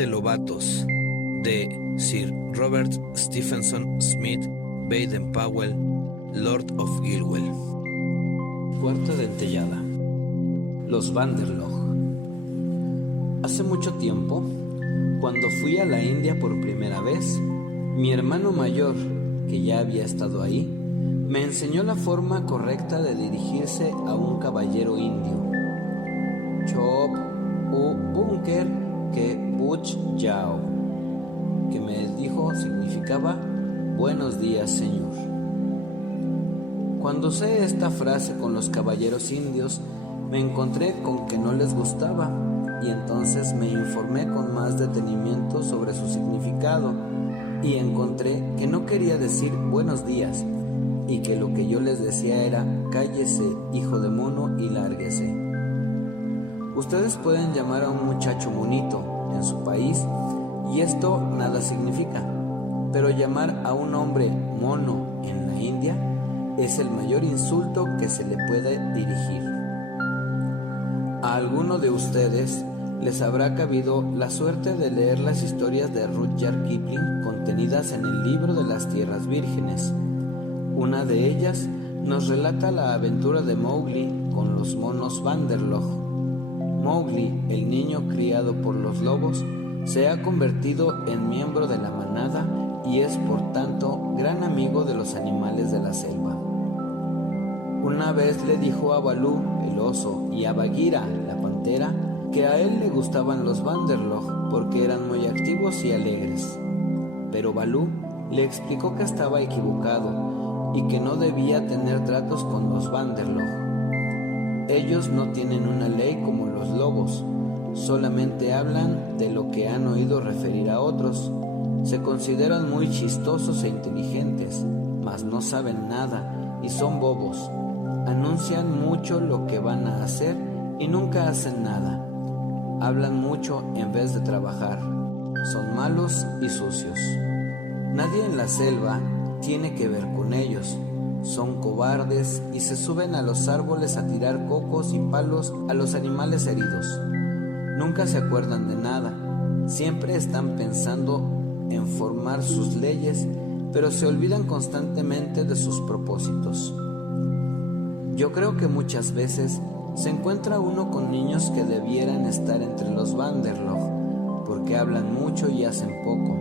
de Lobatos, de Sir Robert Stephenson Smith Baden-Powell, Lord of Gilwell. Cuarta dentellada. Los Banderlog. Hace mucho tiempo, cuando fui a la India por primera vez, mi hermano mayor, que ya había estado ahí, me enseñó la forma correcta de dirigirse a un caballero indio. Chop u bunker que buch yao, que me dijo significaba buenos días, señor. Cuando usé esta frase con los caballeros indios, me encontré con que no les gustaba, y entonces me informé con más detenimiento sobre su significado, y encontré que no quería decir buenos días, y que lo que yo les decía era cállese, hijo de mono, y lárguese. Ustedes pueden llamar a un muchacho monito en su país, y esto nada significa, pero llamar a un hombre mono en la India es el mayor insulto que se le puede dirigir. A alguno de ustedes les habrá cabido la suerte de leer las historias de Rudyard Kipling contenidas en el libro de las Tierras Vírgenes. Una de ellas nos relata la aventura de Mowgli con los monos Banderlog. Mowgli, el niño criado por los lobos, se ha convertido en miembro de la manada y es por tanto gran amigo de los animales de la selva. Una vez le dijo a Balú, el oso, y a Bagheera, la pantera, que a él le gustaban los Banderlog porque eran muy activos y alegres. Pero Balú le explicó que estaba equivocado y que no debía tener tratos con los Banderlog. Ellos no tienen una ley como los lobos, solamente hablan de lo que han oído referir a otros. Se consideran muy chistosos e inteligentes, mas no saben nada y son bobos. Anuncian mucho lo que van a hacer y nunca hacen nada. Hablan mucho en vez de trabajar. Son malos y sucios. Nadie en la selva tiene que ver con ellos. Son cobardes y se suben a los árboles a tirar cocos y palos a los animales heridos. Nunca se acuerdan de nada. Siempre están pensando en formar sus leyes, pero se olvidan constantemente de sus propósitos. Yo creo que muchas veces se encuentra uno con niños que debieran estar entre los Banderlog, porque hablan mucho y hacen poco.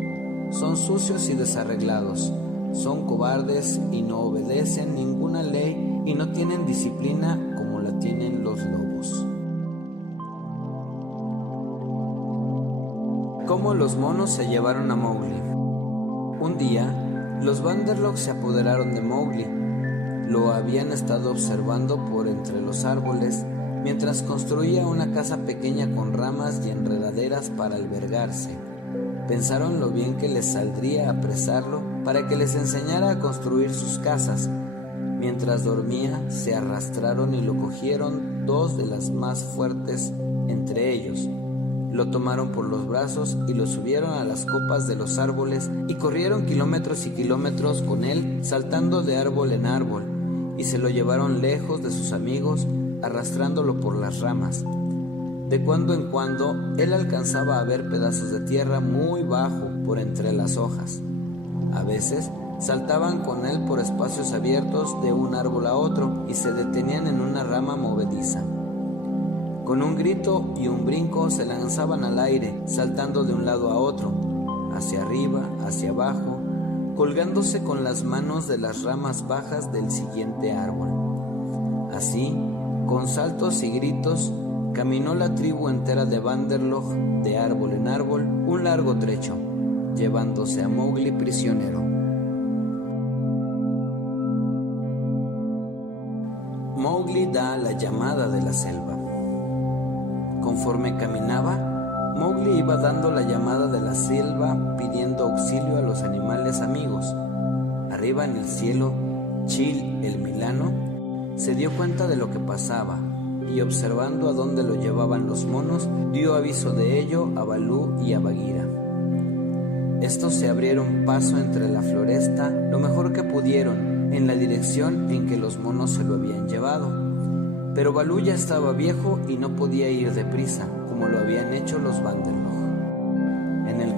Son sucios y desarreglados, son cobardes y no obedecen ninguna ley y no tienen disciplina como la tienen los lobos. ¿Cómo los monos se llevaron a Mowgli? Un día, los Banderlog se apoderaron de Mowgli. Lo habían estado observando por entre los árboles mientras construía una casa pequeña con ramas y enredaderas para albergarse. Pensaron lo bien que les saldría apresarlo para que les enseñara a construir sus casas. Mientras dormía, se arrastraron y lo cogieron dos de las más fuertes entre ellos. Lo tomaron por los brazos y lo subieron a las copas de los árboles y corrieron kilómetros y kilómetros con él, saltando de árbol en árbol, y se lo llevaron lejos de sus amigos, arrastrándolo por las ramas. De cuando en cuando, él alcanzaba a ver pedazos de tierra muy bajo por entre las hojas. A veces, saltaban con él por espacios abiertos de un árbol a otro y se detenían en una rama movediza. Con un grito y un brinco se lanzaban al aire, saltando de un lado a otro, hacia arriba, hacia abajo, colgándose con las manos de las ramas bajas del siguiente árbol. Así, con saltos y gritos, caminó la tribu entera de Banderlog de árbol en árbol un largo trecho, llevándose a Mowgli prisionero. Mowgli da la llamada de la selva. Conforme caminaba, Mowgli iba dando la llamada de la selva pidiendo auxilio a los animales amigos. Arriba en el cielo, Chil, el milano, se dio cuenta de lo que pasaba y observando a dónde lo llevaban los monos, dio aviso de ello a Balú y a Bagheera. Estos se abrieron paso entre la floresta lo mejor que pudieron en la dirección en que los monos se lo habían llevado. Pero Balú ya estaba viejo y no podía ir deprisa, como lo habían hecho los Banderlog.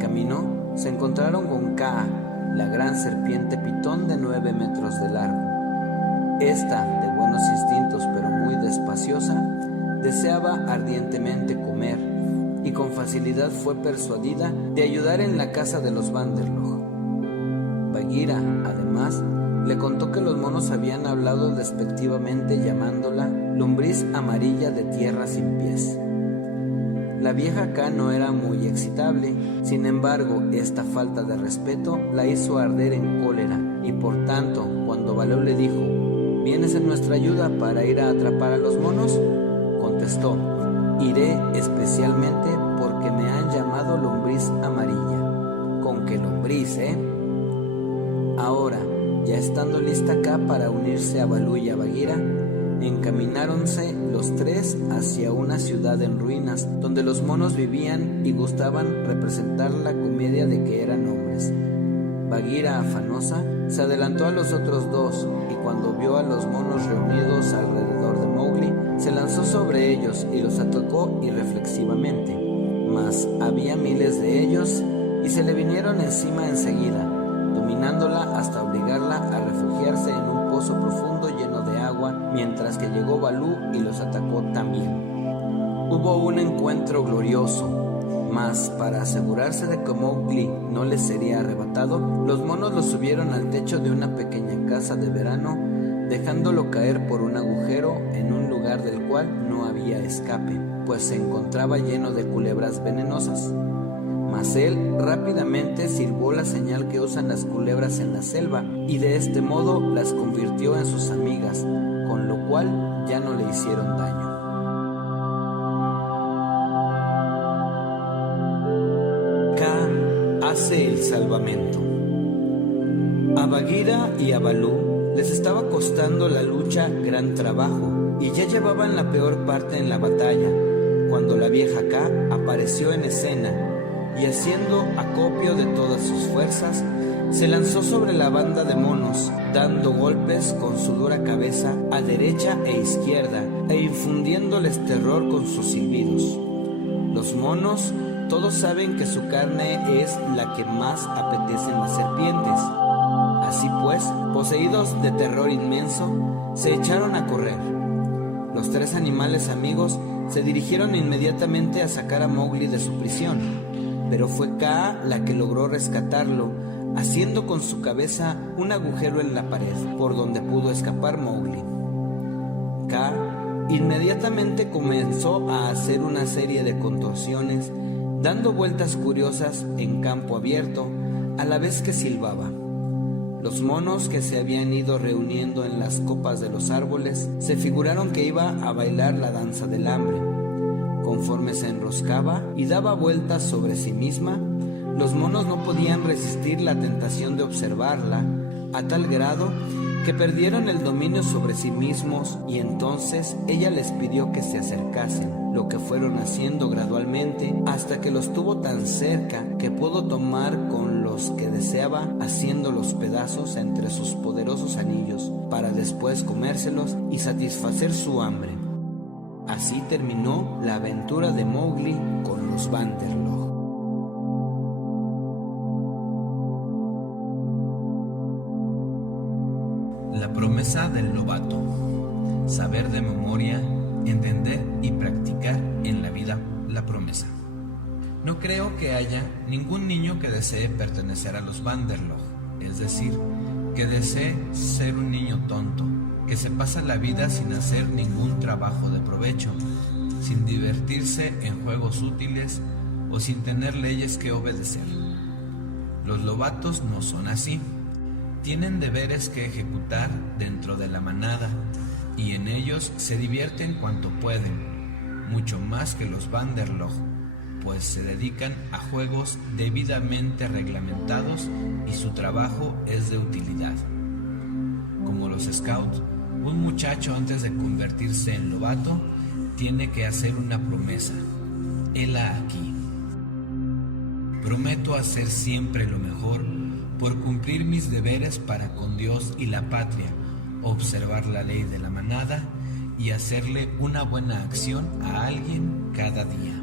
camino se encontraron con Kaa, la gran serpiente pitón de 9 metros de largo. Esta, de buenos instintos pero muy despaciosa, deseaba ardientemente comer y con facilidad fue persuadida de ayudar en la caza de los Vanderlog. Bagheera, además, le contó que los monos habían hablado despectivamente llamándola lombriz amarilla de tierra sin pies. La vieja Kaa no era muy excitable, sin embargo, esta falta de respeto la hizo arder en cólera y por tanto, cuando Baloo le dijo: ¿vienes en nuestra ayuda para ir a atrapar a los monos?, contestó: iré especialmente porque me han llamado lombriz amarilla. ¿Con qué lombriz, Ahora, ya estando lista Kaa para unirse a Baloo y a Bagheera, encamináronse los tres hacia una ciudad en ruinas, donde los monos vivían y gustaban representar la comedia de que eran hombres. Bagheera, afanosa, se adelantó a los otros dos, y cuando vio a los monos reunidos alrededor de Mowgli, se lanzó sobre ellos y los atacó irreflexivamente. Mas había miles de ellos, y se le vinieron encima enseguida, dominándola hasta obligarla a refugiarse en un pozo profundo lleno de agua, mientras que llegó Baloo y los atacó también. Hubo un encuentro glorioso, mas para asegurarse de que Mowgli no les sería arrebatado, los monos lo subieron al techo de una pequeña casa de verano, dejándolo caer por un agujero en un lugar del cual no había escape, pues se encontraba lleno de culebras venenosas. Mas él rápidamente silbó la señal que usan las culebras en la selva y de este modo las convirtió en sus amigas, con lo cual ya no le hicieron daño. Kaa hace el salvamento. A Bagheera y a Baloo les estaba costando la lucha gran trabajo y ya llevaban la peor parte en la batalla, cuando la vieja Kaa apareció en escena y haciendo acopio de todas sus fuerzas, se lanzó sobre la banda de monos, dando golpes con su dura cabeza a derecha e izquierda e infundiéndoles terror con sus silbidos. Los monos todos saben que su carne es la que más apetecen las serpientes. Así pues, poseídos de terror inmenso, se echaron a correr. Los tres animales amigos se dirigieron inmediatamente a sacar a Mowgli de su prisión, pero fue Kaa la que logró rescatarlo, haciendo con su cabeza un agujero en la pared, por donde pudo escapar Mowgli. Kaa inmediatamente comenzó a hacer una serie de contorsiones, dando vueltas curiosas en campo abierto, a la vez que silbaba. Los monos que se habían ido reuniendo en las copas de los árboles se figuraron que iba a bailar la danza del hambre. Conforme se enroscaba y daba vueltas sobre sí misma, los monos no podían resistir la tentación de observarla, a tal grado que perdieron el dominio sobre sí mismos y entonces ella les pidió que se acercasen, lo que fueron haciendo gradualmente hasta que los tuvo tan cerca que pudo tomar con los que deseaba, haciéndolos pedazos entre sus poderosos anillos, para después comérselos y satisfacer su hambre. Así terminó la aventura de Mowgli con los Vanderlog. La promesa del novato. Saber de memoria, entender y practicar en la vida la promesa. No creo que haya ningún niño que desee pertenecer a los Vanderlog, es decir, que desee ser un niño tonto, que se pasa la vida sin hacer ningún trabajo de provecho, sin divertirse en juegos útiles o sin tener leyes que obedecer. Los lobatos no son así. Tienen deberes que ejecutar dentro de la manada y en ellos se divierten cuanto pueden, mucho más que los Vanderlog, pues se dedican a juegos debidamente reglamentados y su trabajo es de utilidad. Como los Scouts, un muchacho antes de convertirse en lobato tiene que hacer una promesa. Hela aquí. Prometo hacer siempre lo mejor por cumplir mis deberes para con Dios y la patria, observar la ley de la manada y hacerle una buena acción a alguien cada día.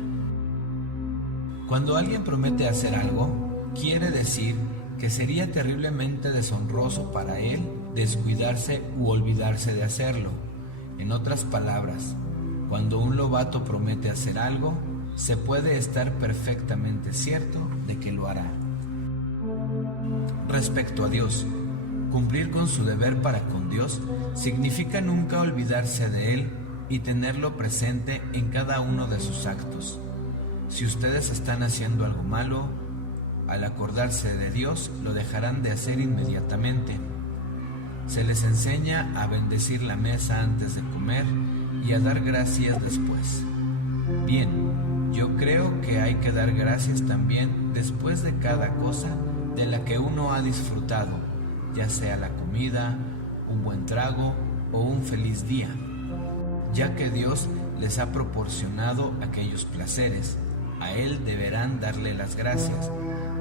Cuando alguien promete hacer algo, quiere decir que sería terriblemente deshonroso para él descuidarse u olvidarse de hacerlo. En otras palabras, cuando un lobato promete hacer algo, se puede estar perfectamente cierto de que lo hará. Respecto a Dios, cumplir con su deber para con Dios significa nunca olvidarse de Él y tenerlo presente en cada uno de sus actos. Si ustedes están haciendo algo malo, al acordarse de Dios, lo dejarán de hacer inmediatamente. Se les enseña a bendecir la mesa antes de comer y a dar gracias después. Bien, yo creo que hay que dar gracias también después de cada cosa de la que uno ha disfrutado, ya sea la comida, un buen trago o un feliz día, ya que Dios les ha proporcionado aquellos placeres. A Él deberán darle las gracias,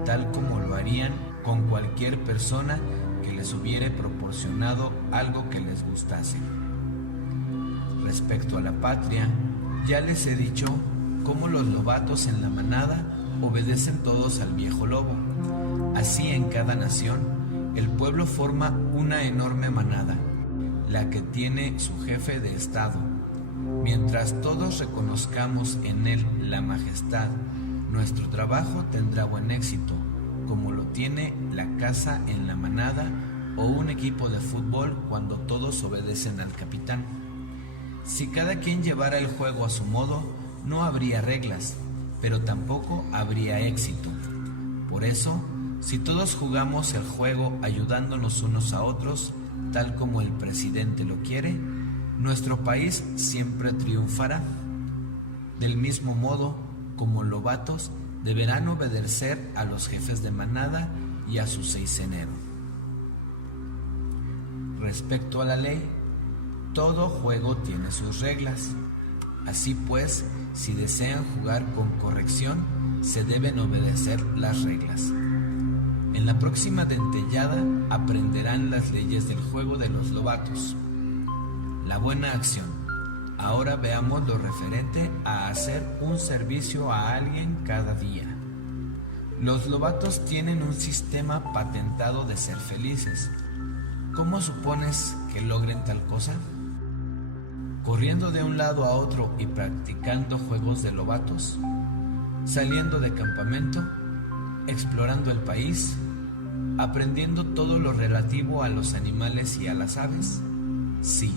tal como lo harían con cualquier persona que les hubiere proporcionado algo que les gustase. Respecto a la patria, ya les he dicho cómo los lobatos en la manada obedecen todos al viejo lobo. Así en cada nación, el pueblo forma una enorme manada, la que tiene su jefe de estado. Mientras todos reconozcamos en él la majestad, nuestro trabajo tendrá buen éxito, como lo tiene la caza en la manada o un equipo de fútbol cuando todos obedecen al capitán. Si cada quien llevara el juego a su modo, no habría reglas, pero tampoco habría éxito. Por eso, si todos jugamos el juego ayudándonos unos a otros, tal como el presidente lo quiere, nuestro país siempre triunfará. Del mismo modo, como lobatos, deberán obedecer a los jefes de manada y a su seisenero. Respecto a la ley, todo juego tiene sus reglas. Así pues, si desean jugar con corrección, se deben obedecer las reglas. En la próxima dentellada aprenderán las leyes del juego de los lobatos. La buena acción. Ahora veamos lo referente a hacer un servicio a alguien cada día. Los lobatos tienen un sistema patentado de ser felices. ¿Cómo supones que logren tal cosa? Corriendo de un lado a otro y practicando juegos de lobatos, saliendo de campamento, explorando el país, aprendiendo todo lo relativo a los animales y a las aves. Sí,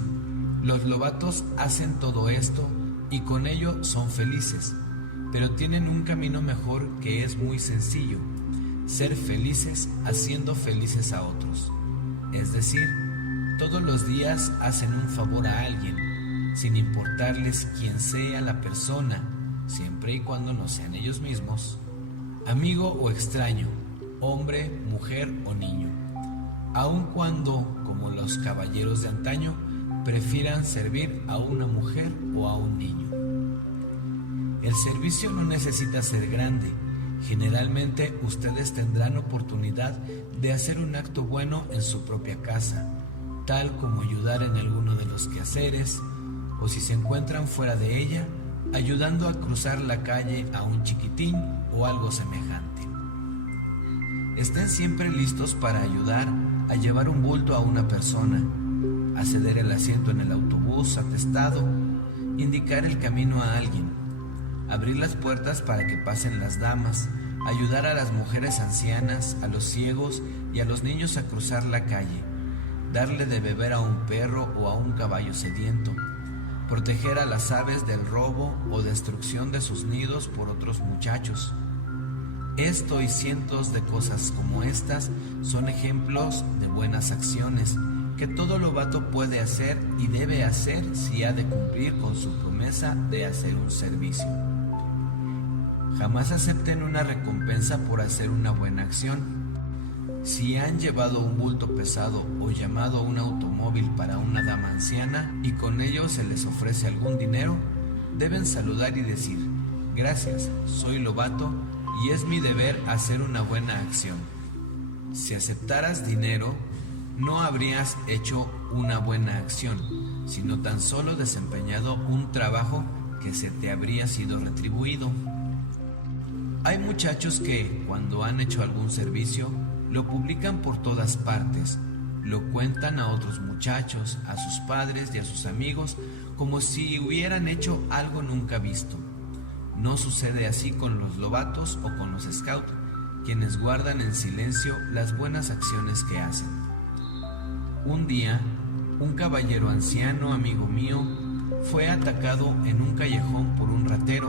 los lobatos hacen todo esto y con ello son felices, pero tienen un camino mejor que es muy sencillo: ser felices haciendo felices a otros. Es decir, todos los días hacen un favor a alguien, sin importarles quién sea la persona, siempre y cuando no sean ellos mismos, amigo o extraño, hombre, mujer o niño, aun cuando, como los caballeros de antaño, prefieran servir a una mujer o a un niño. El servicio no necesita ser grande. Generalmente ustedes tendrán oportunidad de hacer un acto bueno en su propia casa, tal como ayudar en alguno de los quehaceres, o si se encuentran fuera de ella, ayudando a cruzar la calle a un chiquitín o algo semejante. Estén siempre listos para ayudar a llevar un bulto a una persona, a ceder el asiento en el autobús atestado, indicar el camino a alguien, abrir las puertas para que pasen las damas, ayudar a las mujeres ancianas, a los ciegos y a los niños a cruzar la calle, darle de beber a un perro o a un caballo sediento, proteger a las aves del robo o destrucción de sus nidos por otros muchachos. Esto y cientos de cosas como estas son ejemplos de buenas acciones que todo lobato puede hacer y debe hacer si ha de cumplir con su promesa de hacer un servicio. Jamás acepten una recompensa por hacer una buena acción. Si han llevado un bulto pesado o llamado un automóvil para una dama anciana y con ello se les ofrece algún dinero, deben saludar y decir: gracias, soy lobato y es mi deber hacer una buena acción. Si aceptaras dinero, no habrías hecho una buena acción, sino tan solo desempeñado un trabajo que se te habría sido retribuido. Hay muchachos que, cuando han hecho algún servicio, lo publican por todas partes, lo cuentan a otros muchachos, a sus padres y a sus amigos, como si hubieran hecho algo nunca visto. No sucede así con los lobatos o con los scouts, quienes guardan en silencio las buenas acciones que hacen. Un día, un caballero anciano, amigo mío, fue atacado en un callejón por un ratero,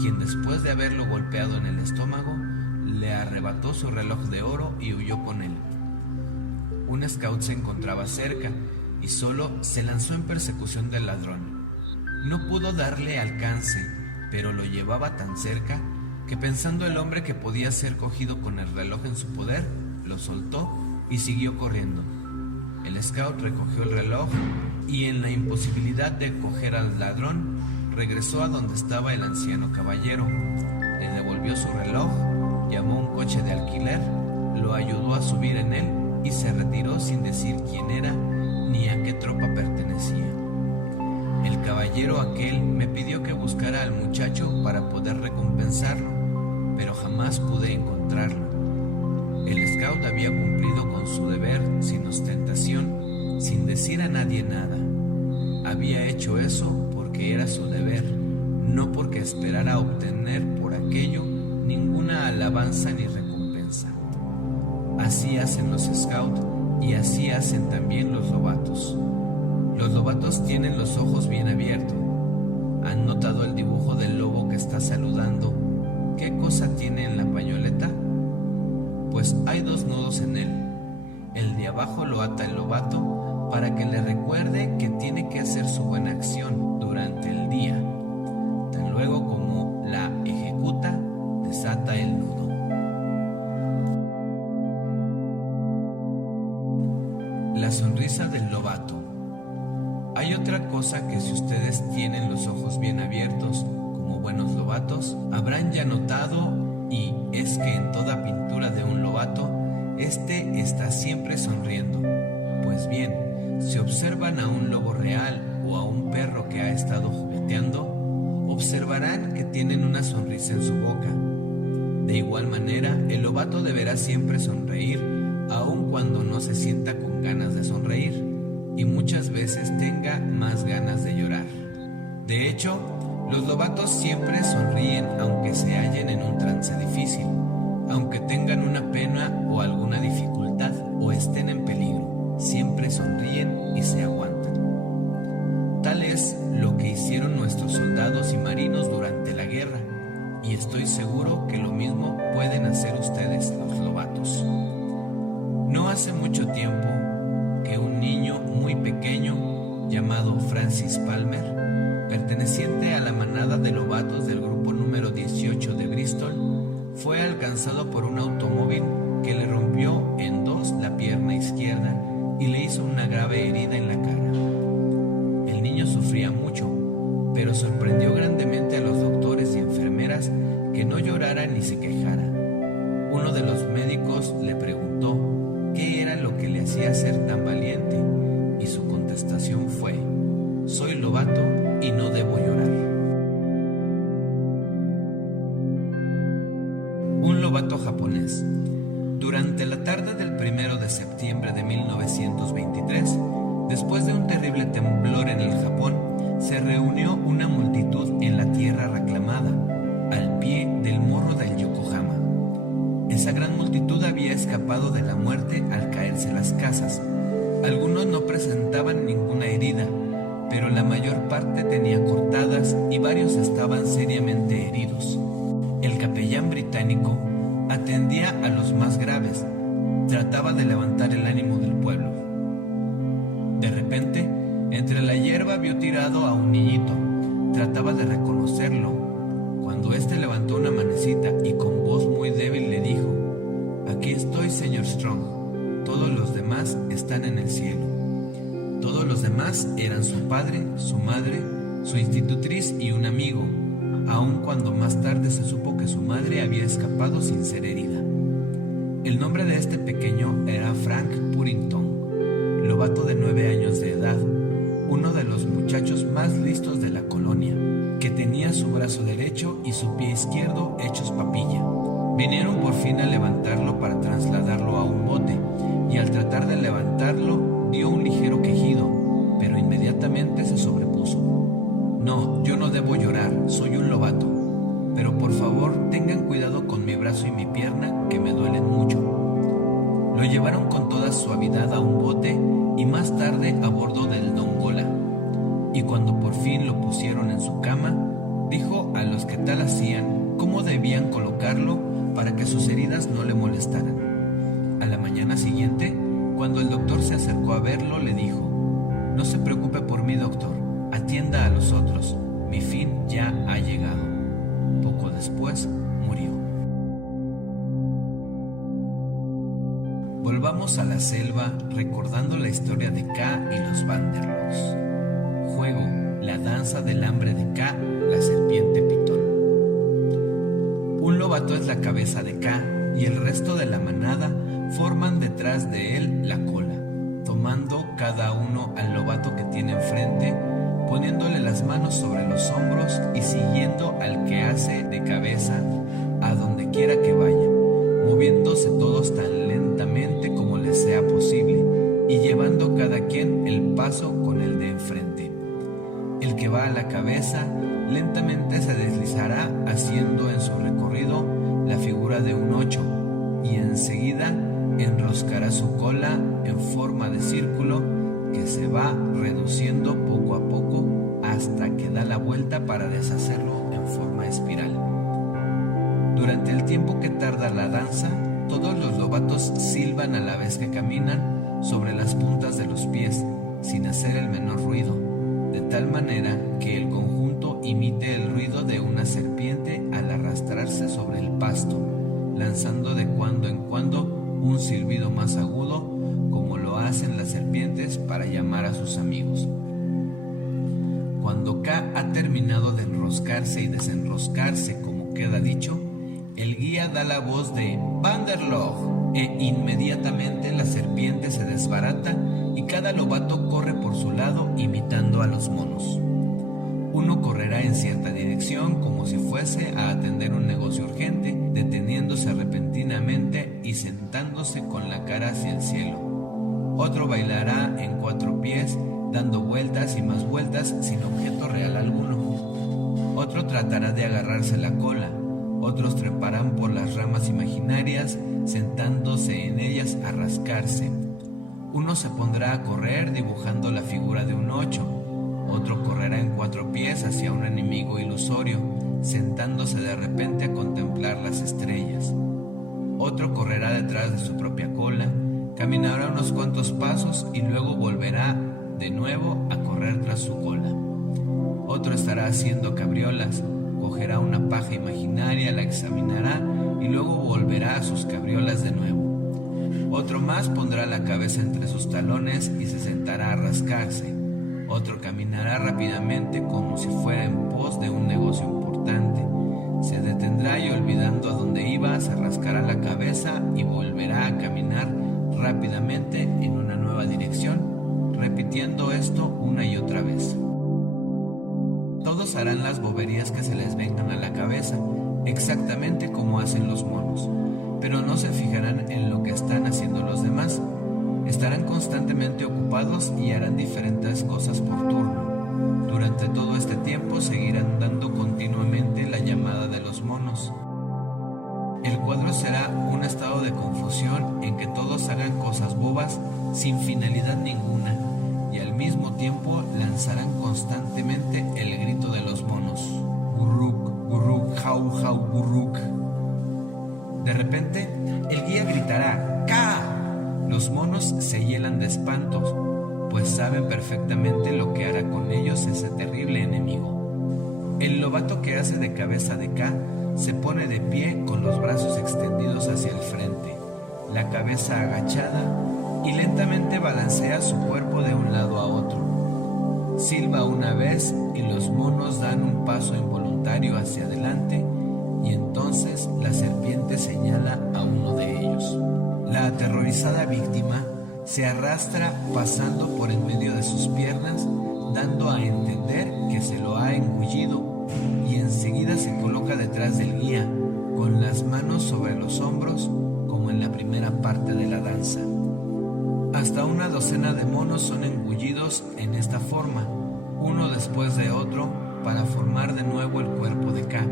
quien después de haberlo golpeado en el estómago, le arrebató su reloj de oro y huyó con él. Un scout se encontraba cerca y solo se lanzó en persecución del ladrón. No pudo darle alcance, pero lo llevaba tan cerca que, pensando el hombre que podía ser cogido con el reloj en su poder, lo soltó y siguió corriendo. El scout recogió el reloj y, en la imposibilidad de coger al ladrón, regresó a donde estaba el anciano caballero. Le devolvió su reloj, llamó un coche de alquiler, lo ayudó a subir en él y se retiró sin decir quién era ni a qué tropa pertenecía. El caballero aquel me pidió que buscara al muchacho para poder recompensarlo, pero jamás pude encontrarlo. El scout había cumplido con su deber sin ostentación, sin decir a nadie nada. Había hecho eso porque era su deber, no porque esperara obtener por aquello ninguna alabanza ni recompensa. Así hacen los scouts y así hacen también los lobatos. Los lobatos tienen los ojos bien abiertos. ¿Han notado el dibujo del lobo que está saludando? ¿Qué cosa tiene en la pañoleta? Pues hay dos nudos en él. El de abajo lo ata el lobato para que le recuerde que tiene que hacer su buena acción durante el día. Tan luego como la ejecuta, desata el nudo. La sonrisa del lobato. Hay otra cosa que, si ustedes tienen los ojos bien abiertos, como buenos lobatos, habrán ya notado, y es que en toda pintura de un lobato, este está siempre sonriendo. Pues bien, si observan a un lobo real o a un perro que ha estado jugueteando, observarán que tienen una sonrisa en su boca. De igual manera, el lobato deberá siempre sonreír, aun cuando no se sienta con ganas de sonreír, y muchas veces tenga más ganas de llorar. De hecho, los lobatos siempre sonríen aunque se hallen en un trance difícil, aunque tengan una pena o alguna dificultad o estén en peligro, siempre sonríen y se aguantan. Tal es lo que hicieron nuestros soldados y marinos durante la guerra, y estoy seguro que lo mismo pueden hacer ustedes, los lobatos. No hace mucho tiempo que un niño muy pequeño llamado Francis Palmer, perteneciente a la manada de lobatos del grupo número 18 de Bristol, fue alcanzado por un automóvil que le rompió en dos la pierna izquierda y le hizo una grave herida en la cara. El niño sufría mucho, pero sorprendió grandemente a los doctores y enfermeras que no llorara ni se quejara. Uno de los médicos le preguntó qué era lo que le hacía ser tan valiente, y su contestación fue: soy lobato y no debo llorar. Un lobato japonés. Durante la tarde del 1 de septiembre de 1923, después de un terrible temblor en el Japón, se reunió una multitud en la tierra reclamada, al pie del morro del Yokohama. Esa gran multitud había escapado de la muerte al caerse las casas. Algunos no presentaban ninguna herida, pero la mayor parte tenía cortadas y varios estaban seriamente heridos. El capellán británico atendía a los más graves, trataba de levantar el ánimo del pueblo. De repente, entre la hierba vio tirado a un niñito, trataba de reconocerlo, cuando éste levantó una manecita y con voz muy débil le dijo: aquí estoy, señor Strong, todos los demás están en el cielo. Todos los demás eran su padre, su madre, su institutriz y un amigo, aun cuando más tarde se supo que su madre había escapado sin ser herida. El nombre de este pequeño era Frank Puddington, lobato de 9 años de edad, uno de los muchachos más listos de la colonia, que tenía su brazo derecho y su pie izquierdo hechos papilla. Vinieron por fin a levantarlo para trasladarlo a un bote, y al tratar de levantarlo dio un ligero quejido, pero inmediatamente se sobrepuso. No, yo no debo llorar, soy un lobato, pero por favor tengan cuidado con mi brazo y mi pierna, que me duelen mucho. Lo llevaron con toda suavidad a un bote y más tarde a bordo del Dongola, y cuando por fin lo pusieron en su cama, dijo a los que tal hacían cómo debían colocarlo para que sus heridas no le molestaran. A la mañana siguiente, cuando el doctor se acercó a verlo, le dijo: no se preocupe por mí, doctor, atienda a los otros, mi fin ya ha llegado. Poco después murió. Volvamos a la selva recordando la historia de K y los Banderlogs. Juego: la danza del hambre de K, la serpiente pitón. Un lobato es la cabeza de K y el resto de la manada forman detrás de él la cola, tomando cada uno al lobato que tiene enfrente, poniéndole las manos sobre los hombros y siguiendo al que hace de cabeza a donde quiera que vaya, moviéndose todos tan lentamente como les sea posible y llevando cada quien el paso con el de enfrente. El que va a la cabeza lentamente se deslizará haciendo en su recorrido la figura de un 8 y enseguida enroscará su cola en forma de círculo que se va reduciendo poco a poco hasta que da la vuelta para deshacerlo en forma espiral. Durante el tiempo que tarda la danza, todos los lobatos silban a la vez que caminan sobre las puntas de los pies, sin hacer el menor ruido, de tal manera que el conjunto imite el ruido de una serpiente al arrastrarse sobre el pasto, lanzando de cuando en cuando un silbido más agudo, como lo hacen las serpientes para llamar a sus amigos. Cuando K ha terminado de enroscarse y desenroscarse, como queda dicho, el guía da la voz de Banderlog e inmediatamente la serpiente se desbarata y cada lobato corre por su lado imitando a los monos. Uno correrá en cierta dirección como si fuese a atender un negocio urgente, deteniéndose repentinamente y sentándose con la cara hacia el cielo. Otro bailará en 4 pies, dando vueltas y más vueltas sin objeto real alguno. Otro tratará de agarrarse la cola. Otros treparán por las ramas imaginarias, sentándose en ellas a rascarse. Uno se pondrá a correr dibujando la figura de un 8. Otro correrá en 4 pies hacia un enemigo ilusorio, sentándose de repente a contemplar las estrellas. Otro correrá detrás de su propia cola, caminará unos cuantos pasos y luego volverá de nuevo a correr tras su cola. Otro estará haciendo cabriolas, cogerá una paja imaginaria, la examinará y luego volverá a sus cabriolas de nuevo. Otro más pondrá la cabeza entre sus talones y se sentará a rascarse. Otro caminará rápidamente como si fuera en pos de un negocio importante. Se detendrá y olvidando a dónde iba, se rascará la cabeza y volverá a caminar rápidamente en una nueva dirección, repitiendo esto una y otra vez. Todos harán las boberías que se les vengan a la cabeza, exactamente como hacen los monos, pero no se fijarán en lo que están haciendo los demás. Estarán constantemente ocupados y harán diferentes cosas por turno. Durante todo este tiempo seguirán dando continuamente la llamada de los monos. El cuadro será un estado de confusión en que todos hagan cosas bobas sin finalidad ninguna y al mismo tiempo lanzarán constantemente el grito de los monos: gurruk, gurruk, jau, jau, gurruk. De repente, el guía gritará: ¡Ka! Los monos se hielan de espantos, pues saben perfectamente lo que hará con ellos ese terrible enemigo. El lobato que hace de cabeza de K se pone de pie con los brazos extendidos hacia el frente, la cabeza agachada, y lentamente balancea su cuerpo de un lado a otro. Silba una vez y los monos dan un paso involuntario hacia adelante y entonces la serpiente señala a uno de ellos. La aterrorizada víctima se arrastra pasando por en medio de sus piernas, dando a entender que se lo ha engullido y enseguida se coloca detrás del guía, con las manos sobre los hombros, como en la primera parte de la danza. Hasta una docena de monos son engullidos en esta forma, uno después de otro, para formar de nuevo el cuerpo de Ka.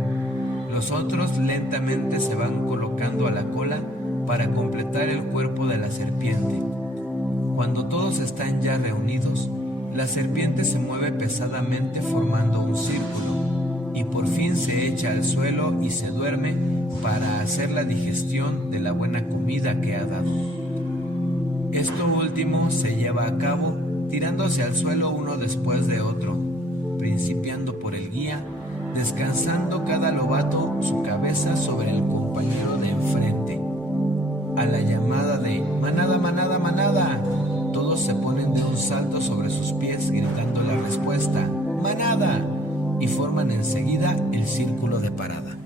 Los otros lentamente se van colocando a la cola para completar el cuerpo de la serpiente. Cuando todos están ya reunidos, la serpiente se mueve pesadamente formando un círculo y por fin se echa al suelo y se duerme para hacer la digestión de la buena comida que ha dado. Esto último se lleva a cabo tirándose al suelo uno después de otro, principiando por el guía, descansando cada lobato su cabeza sobre el compañero de enfrente. A la llamada de «¡Manada, manada, manada!», todos se ponen de un salto sobre sus pies gritando la respuesta «¡Manada!» y forman enseguida el círculo de parada.